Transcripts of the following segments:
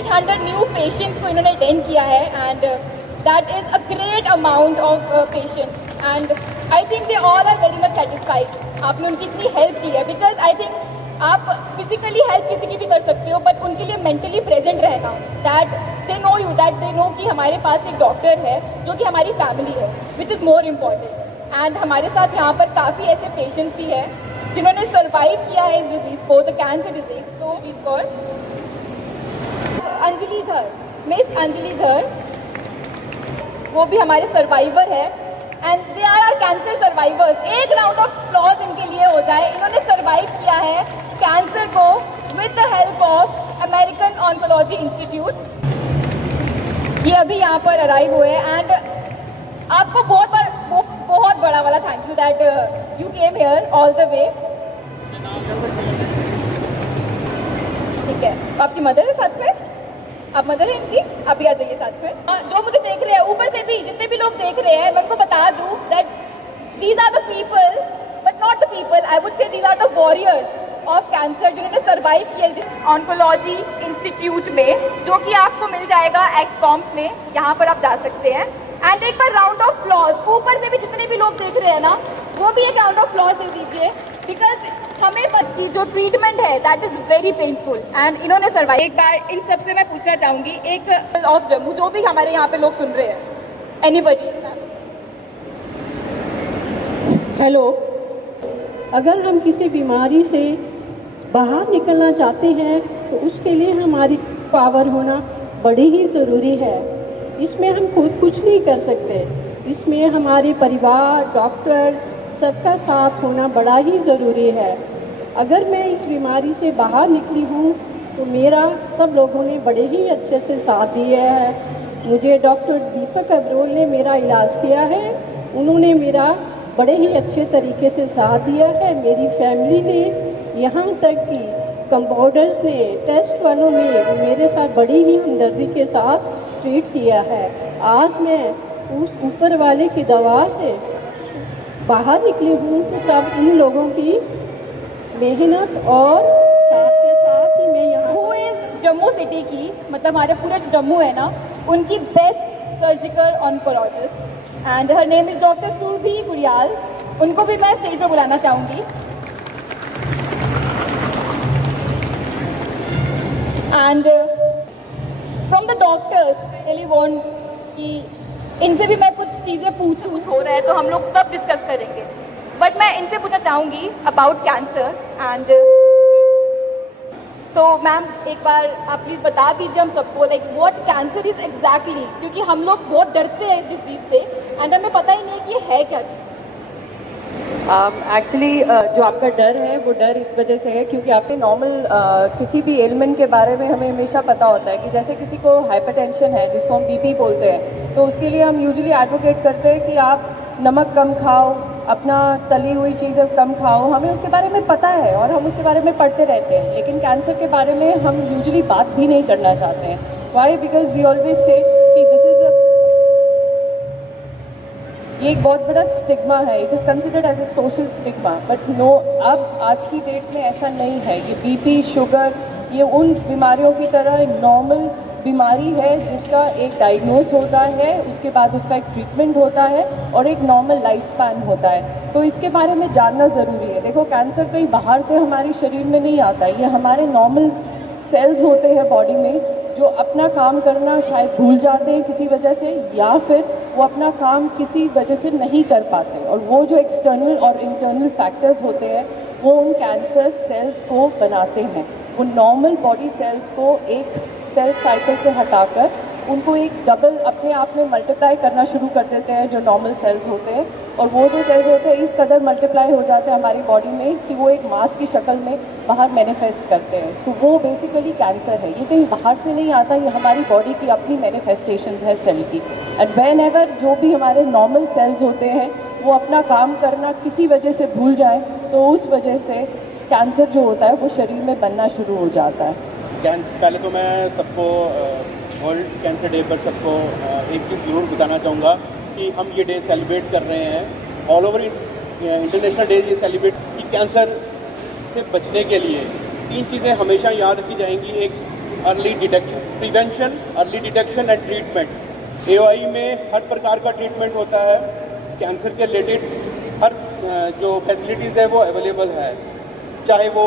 800 new patients को इन्होंने attend किया है and that is a great amount of patients and I think they all are very much satisfied. आपने उनकी इतनी हेल्प की है बिकॉज आई थिंक आप फिजिकली हेल्प किसी की भी कर सकते हो बट उनके लिए मेंटली प्रेजेंट रहना, that they know you, that they know कि हमारे पास एक डॉक्टर है जो कि हमारी फैमिली है, which is more important. And हमारे साथ यहाँ पर काफ़ी ऐसे पेशेंट्स भी हैं जिन्होंने सर्वाइव किया है इस डिजीज़ को, द कैंसर डिजीज़। तो इस फॉर अंजलि धर, मिस अंजलि धर, वो भी हमारे सर्वाइवर है and they are are cancer survivors. एक राउंड ऑफ अप्लॉज इनके लिए हो जाए। इन्होंने सर्वाइव किया है कैंसर को with the help of American oncology institute. ये अभी यहाँ पर अराइव हुए एंड आपको बहुत बड़ा वाला thank you that you came here all the way. ठीक है, आपकी मदर है साथ में, आप मदर है इनकी, आप भी आ जाइए साथ में। जो मुझे देख रहे हैं ऊपर से भी, जितने भी लोग देख रहे हैं, मैं उनको बता दूं that these are the people but not the people, I would say these are the warriors of cancer जिन्होंने सर्वाइव किया ऑन्कोलॉजी इंस्टीट्यूट में, जो कि आपको मिल जाएगा एक्सकॉम्स में, यहाँ पर आप जा सकते हैं। एंड एक बार राउंड ऑफ अप्लॉज ऊपर से भी जितने भी लोग देख रहे हैं ना, वो भी एक राउंड ऑफ अप्लॉज दे दीजिए बिकॉज हमें बस की जो ट्रीटमेंट है that is very painful and इन्होंने सर्वाइव। एक बार इन सबसे मैं पूछना चाहूँगी, एक ऑफ जम्मू जो भी हमारे यहाँ पे लोग सुन रहे हैं, एनीबडी? हेलो, अगर हम किसी बीमारी से बाहर निकलना चाहते हैं तो उसके लिए हमारी पावर होना बड़ी ही ज़रूरी है। इसमें हम खुद कुछ नहीं कर सकते, इसमें हमारे परिवार, डॉक्टर्स, सबका साथ होना बड़ा ही ज़रूरी है। अगर मैं इस बीमारी से बाहर निकली हूँ तो मेरा सब लोगों ने बड़े ही अच्छे से साथ दिया है। मुझे डॉक्टर दीपक अब्रोल ने मेरा इलाज किया है, उन्होंने मेरा बड़े ही अच्छे तरीके से साथ दिया है। मेरी फैमिली ने, यहाँ तक कि कंपाउंडर्स ने, टेस्ट वालों ने मेरे साथ बड़ी ही हमदर्दी के साथ ट्रीट किया है। आज मैं उस ऊपर वाले की दवा से बाहर निकली हूँ तो सब इन लोगों की मेहनत और साथ के साथ ही मैं यहाँ हु इज़ जम्मू सिटी की, मतलब हमारे पूरे जो जम्मू है ना, उनकी best surgical oncologist and her name is doctor Surabhi Guriyal. उनको भी मैं स्टेज पर बुलाना चाहूँगी। And from the doctors I really want कि इनसे भी मैं कुछ चीज़ें पूछ हो रहा है तो हम लोग तब डिस्कस करेंगे, बट मैं इनसे पूछना चाहूँगी अबाउट कैंसर। एंड तो मैम एक बार आप प्लीज़ बता दीजिए हम सबको like what cancer is exactly, क्योंकि हम लोग बहुत डरते हैं इस डिजीज़ से एंड हमें पता ही नहीं कि ये है क्या चीज़। एक्चुअली जो आपका डर है वो डर इस वजह से है क्योंकि आपने नॉर्मल किसी भी एलिमेंट के बारे में हमें हमेशा पता होता है कि जैसे किसी को हाइपरटेंशन है जिसको हम बीपी बोलते हैं, तो उसके लिए हम यूजुअली एडवोकेट करते हैं कि आप नमक कम खाओ, अपना तली हुई चीज़ें कम खाओ। हमें उसके बारे में पता है और हम उसके बारे में पढ़ते रहते हैं, लेकिन कैंसर के बारे में हम यूजुअली बात भी नहीं करना चाहते हैं। Y? Because we always say कि दिस इज़ ये एक बहुत बड़ा स्टिग्मा है, it is considered as a social stigma, but no, अब आज की डेट में ऐसा नहीं है। ये बीपी, शुगर, ये उन बीमारियों की तरह नॉर्मल बीमारी है जिसका एक डायग्नोज होता है, उसके बाद उसका एक ट्रीटमेंट होता है और एक नॉर्मल लाइफ स्पैन होता है। तो इसके बारे में जानना ज़रूरी है। देखो, कैंसर कहीं बाहर से हमारे शरीर में नहीं आता, ये हमारे नॉर्मल सेल्स होते हैं बॉडी में जो अपना काम करना शायद भूल जाते हैं किसी वजह से, या फिर वो अपना काम किसी वजह से नहीं कर पाते, और वो जो एक्सटर्नल और इंटरनल फैक्टर्स होते हैं वो उन कैंसर सेल्स को बनाते हैं। वो नॉर्मल बॉडी सेल्स को एक सेल साइकिल से हटाकर उनको एक डबल अपने आप में मल्टीप्लाई करना शुरू कर देते हैं जो नॉर्मल सेल्स होते हैं, और वो जो सेल्स होते हैं इस कदर मल्टीप्लाई हो जाते हैं हमारी बॉडी में कि वो एक मास की शक्ल में बाहर मैनिफेस्ट करते हैं। तो वो बेसिकली कैंसर है, ये कहीं बाहर से नहीं आता, ये हमारी बॉडी की अपनी मैनिफेस्टेशंस है सेल की। एंड व्हेन एवर जो भी हमारे नॉर्मल सेल्स होते हैं वो अपना काम करना किसी वजह से भूल जाए तो उस वजह से कैंसर जो होता है वो शरीर में बनना शुरू हो जाता है। पहले तो मैं सबको वर्ल्ड कैंसर डे पर सबको एक चीज़ ज़रूर बताना चाहूँगा कि हम ये डे सेलिब्रेट कर रहे हैं, ऑल ओवर इंटरनेशनल डे ये सेलिब्रेट कि कैंसर से बचने के लिए 3 चीज़ें हमेशा याद रखी जाएंगी। एक early detection, prevention, early detection and treatment. AOI में हर प्रकार का ट्रीटमेंट होता है, कैंसर के रिलेटेड हर जो फैसिलिटीज़ है वो अवेलेबल है, चाहे वो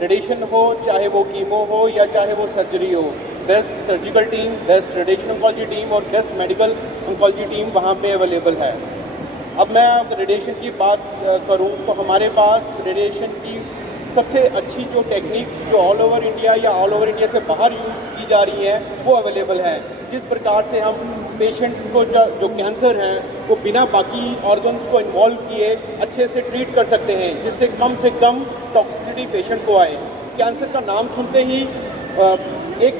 रेडिएशन हो, चाहे वो कीमो हो या चाहे वो सर्जरी हो। Best surgical team, best radiation oncology team और बेस्ट मेडिकल ऑन्कोलॉजी टीम वहाँ पे अवेलेबल है। अब मैं रेडिएशन की बात करूँ तो हमारे पास रेडिएशन की सबसे अच्छी जो टेक्निक्स जो ऑल ओवर इंडिया या ऑल ओवर इंडिया से बाहर यूज़ की जा रही हैं वो अवेलेबल है। जिस प्रकार से हम पेशेंट को जो कैंसर है वो बिना बाकी ऑर्गन्स को इन्वॉल्व किए अच्छे से ट्रीट कर सकते हैं, जिससे कम से कम टॉक्सिसिटी पेशेंट को आए। कैंसर का नाम सुनते ही एक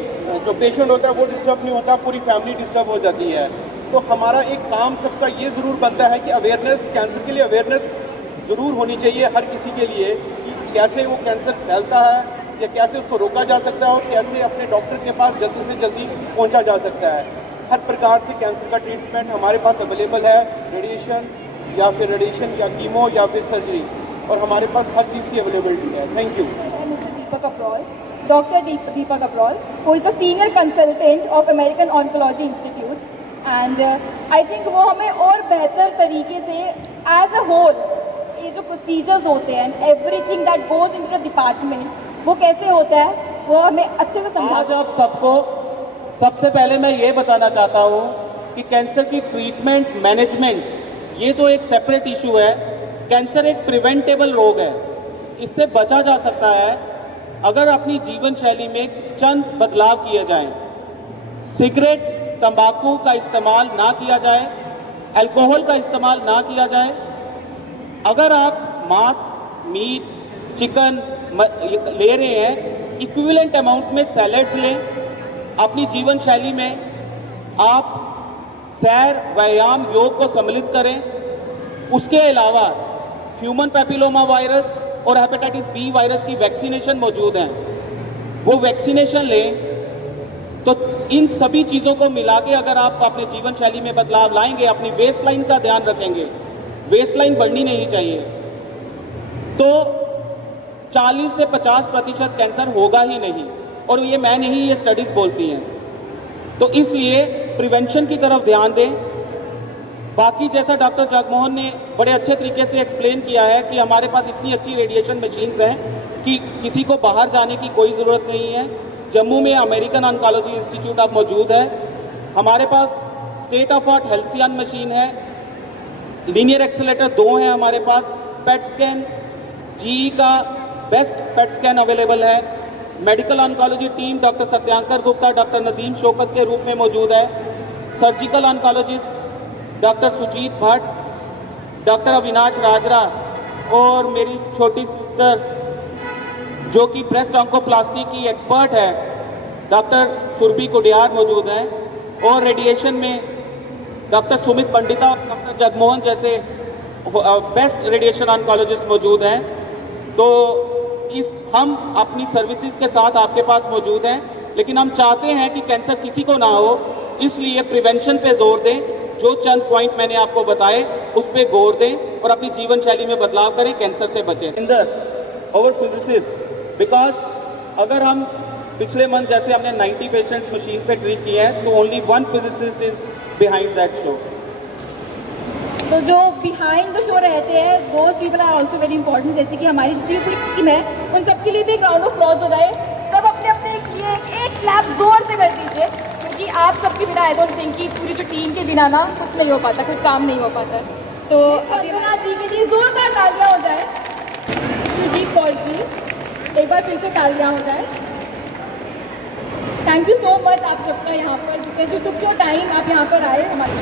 जो पेशेंट होता है वो डिस्टर्ब नहीं होता, पूरी फैमिली डिस्टर्ब हो जाती है। तो हमारा एक काम सबका ये ज़रूर बनता है कि अवेयरनेस, कैंसर के लिए अवेयरनेस ज़रूर होनी चाहिए हर किसी के लिए कि कैसे वो कैंसर फैलता है या कैसे उसको रोका जा सकता है और कैसे अपने डॉक्टर के पास जल्दी से जल्दी पहुंचा जा सकता है। हर प्रकार से कैंसर का ट्रीटमेंट हमारे पास अवेलेबल है, रेडिएशन या कीमो या फिर सर्जरी, और हमारे पास हर चीज़ की अवेलेबिलिटी है। Thank you. Deepak Abrol, Dr. Deepak Abrol, who is the senior consultant of American Oncology Institute, and I think वो हमें और बेहतर तरीके से as a whole ये जो प्रोसीजर्स होते हैं and everything that goes into the department वो कैसे होता है वो हमें अच्छे से समझा। आज आप सबको सबसे पहले मैं ये बताना चाहता हूँ कि कैंसर की ट्रीटमेंट मैनेजमेंट ये तो एक सेपरेट इशू है। कैंसर एक प्रिवेंटेबल रोग है, इससे बचा जा सकता है अगर अपनी जीवन शैली में चंद बदलाव किए जाएं। सिगरेट, तंबाकू का इस्तेमाल ना किया जाए, अल्कोहल का इस्तेमाल ना किया जाए। अगर आप मांस, मीट, चिकन ले रहे हैं, इक्विवेलेंट अमाउंट में सैलेड्स लें। अपनी जीवन शैली में आप सैर, व्यायाम, योग को सम्मिलित करें। उसके अलावा ह्यूमन पैपिलोमा वायरस और हेपेटाइटिस बी वायरस की वैक्सीनेशन मौजूद हैं, वो वैक्सीनेशन लें। तो इन सभी चीज़ों को मिला के अगर आप अपने जीवन शैली में बदलाव लाएंगे, अपनी वेस्ट लाइन का ध्यान रखेंगे, वेस्ट लाइन बढ़नी नहीं चाहिए, तो 40 से 50% कैंसर होगा ही नहीं। और ये मैं नहीं, ये स्टडीज बोलती हैं। तो इसलिए प्रिवेंशन की तरफ ध्यान दें। बाकी जैसा डॉक्टर जगमोहन ने बड़े अच्छे तरीके से एक्सप्लेन किया है कि हमारे पास इतनी अच्छी रेडिएशन मशीन्स हैं कि किसी को बाहर जाने की कोई ज़रूरत नहीं है। जम्मू में अमेरिकन ऑन्कोलॉजी इंस्टीट्यूट अब मौजूद है। हमारे पास state of art Halcyon machine है, लीनियर एक्सेलेटर 2 हैं हमारे पास। पेट स्कैन, जीई का बेस्ट पेट स्कैन अवेलेबल है। Medical oncology team doctor Satyankar Gupta, doctor Nadeem Shaukat के रूप में मौजूद है। Surgical oncologist doctor Sujeet Bhatt, doctor Avinash Rajra और मेरी छोटी सिस्टर जो कि ब्रेस्ट ऑन्कोप्लास्टी की एक्सपर्ट है, डॉक्टर सुरभि कुडियार मौजूद हैं। और रेडिएशन में डॉक्टर सुमित पंडिता और डॉक्टर जगमोहन जैसे बेस्ट रेडिएशन ऑन्कोलॉजिस्ट मौजूद हैं। तो हम अपनी सर्विसेज के साथ आपके पास मौजूद हैं, लेकिन हम चाहते हैं कि कैंसर किसी को ना हो, इसलिए प्रिवेंशन पे जोर दें। जो चंद पॉइंट मैंने आपको बताए उस पर गौर दें और अपनी जीवन शैली में बदलाव करें, कैंसर से बचें। ओवर फिजिसिस्ट, बिकॉज अगर हम पिछले मंथ जैसे हमने 90 पेशेंट्स मशीन पे ट्रीट किए हैं, तो only 1 physicist is behind that show. तो जो बिहाइंड द शो रहते हैं those people are also very important. जैसे कि हमारी जितनी पूरी टीम है उन सबके लिए भी एक राउंड ऑफ अप्लॉज हो जाए। सब अपने अपने लिए एक क्लैप जोर से कर दीजिए, क्योंकि आप सबके बिना आई डोंट थिंक कि पूरी जो टीम के बिना ना कुछ नहीं हो पाता, कुछ काम नहीं हो पाता। तो अभिना जी के लिए जोरदार तालियां हो जाए। सुजीत कौर जी, एक बार फिर से तालियां हो जाए। थैंक यू सो मच आप सबका यहाँ पर, because you took your time, आप यहाँ पर आए हमारे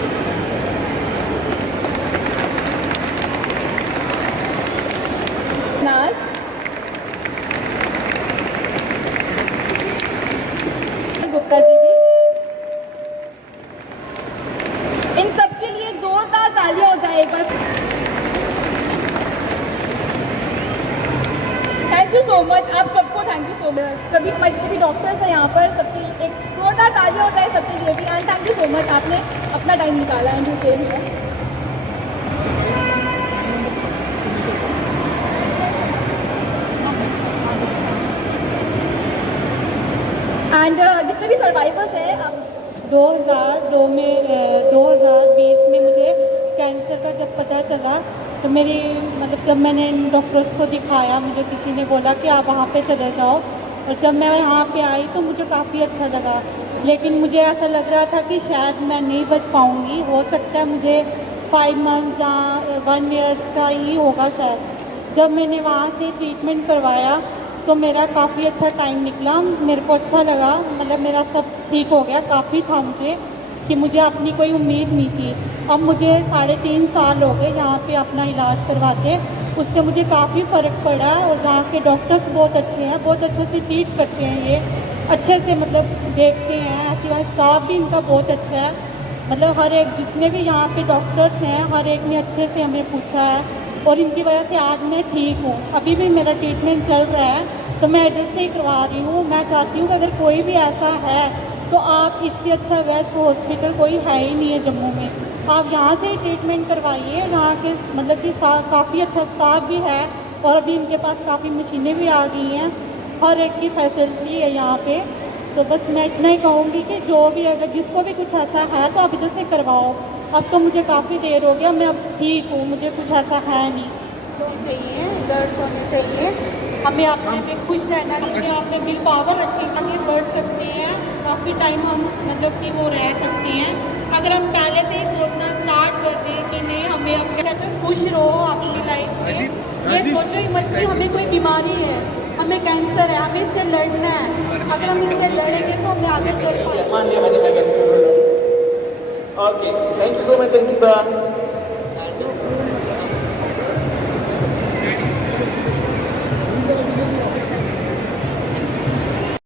नाज। गुप्ता जी भी, इन सब के लिए जोरदार तालियां हो जाए एक बार। थैंक यू सो मच आप सबको, थैंक यू सो मच। सभी हमारे जितने भी डॉक्टर्स हैं यहाँ पर, सबके एक जोरदार तालियां हो जाए सबके लिए भी। And thank you so much, आपने अपना टाइम निकाला and you came here. And survivors हैं आप 2020 में मुझे कैंसर का जब पता चला तो मेरी मतलब जब मैंने डॉक्टर्स को दिखाया मुझे किसी ने बोला कि आप वहाँ पे चले जाओ, और जब मैं यहाँ पे आई तो मुझे काफ़ी अच्छा लगा, लेकिन मुझे ऐसा लग रहा था कि शायद मैं नहीं बच पाऊँगी, हो सकता है मुझे 5 मंथ्स या 1 ईयर्स का ही होगा शायद। जब मैंने वहाँ से ट्रीटमेंट करवाया तो मेरा काफ़ी अच्छा टाइम निकला, मेरे को अच्छा लगा, मतलब मेरा सब ठीक हो गया। काफ़ी था मुझे कि मुझे अपनी कोई उम्मीद नहीं थी। अब मुझे 3.5 साल हो गए यहाँ पे अपना इलाज करवाते, उससे मुझे काफ़ी फ़र्क पड़ा, और यहाँ के डॉक्टर्स बहुत अच्छे हैं, बहुत अच्छे से ट्रीट करते हैं, ये अच्छे से मतलब देखते हैं। ऐसे वहाँ स्टाफ भी इनका बहुत अच्छा है, मतलब हर एक जितने भी यहाँ पे डॉक्टर्स हैं हर एक ने अच्छे से हमें पूछा है, और इनकी वजह से आज मैं ठीक हूँ। अभी भी मेरा ट्रीटमेंट चल रहा है तो मैं इधर से ही करवा रही हूँ। मैं चाहती हूँ कि अगर कोई भी ऐसा है तो आप इससे अच्छा बेस्ट हॉस्पिटल कोई है ही नहीं है जम्मू में, आप यहाँ से ही ट्रीटमेंट करवाइए। यहाँ के मतलब कि काफ़ी अच्छा स्टाफ भी है, और अभी इनके पास काफ़ी मशीनें भी आ गई हैं, हर एक की फैसिलिटी है यहाँ पे। तो बस मैं इतना ही कहूँगी कि जो भी अगर जिसको भी कुछ ऐसा है तो आप इधर से करवाओ। अब तो मुझे काफ़ी देर हो गया, मैं अब ठीक हूँ, मुझे कुछ ऐसा है नहीं। तो चाहिए दर्द होने चाहिए, हमें अपने में खुश रहना चाहिए, अपने विल पावर रखें, आगे बढ़ सकते हैं, काफ़ी टाइम हम मतलब कि वो रह सकते हैं। अगर हम पहले से ही सोचना स्टार्ट कर दें कि नहीं हमें अपने कहते हैं खुश रहो अपनी लाइफ में, ये सोचो ही मत कि हमें कोई बीमारी है, हमें कैंसर है, हमें इससे लड़ना है। अगर हम इससे लड़ेंगे तो हमें आगे चल पाएंगे। Okay, thank you so much, Anvita.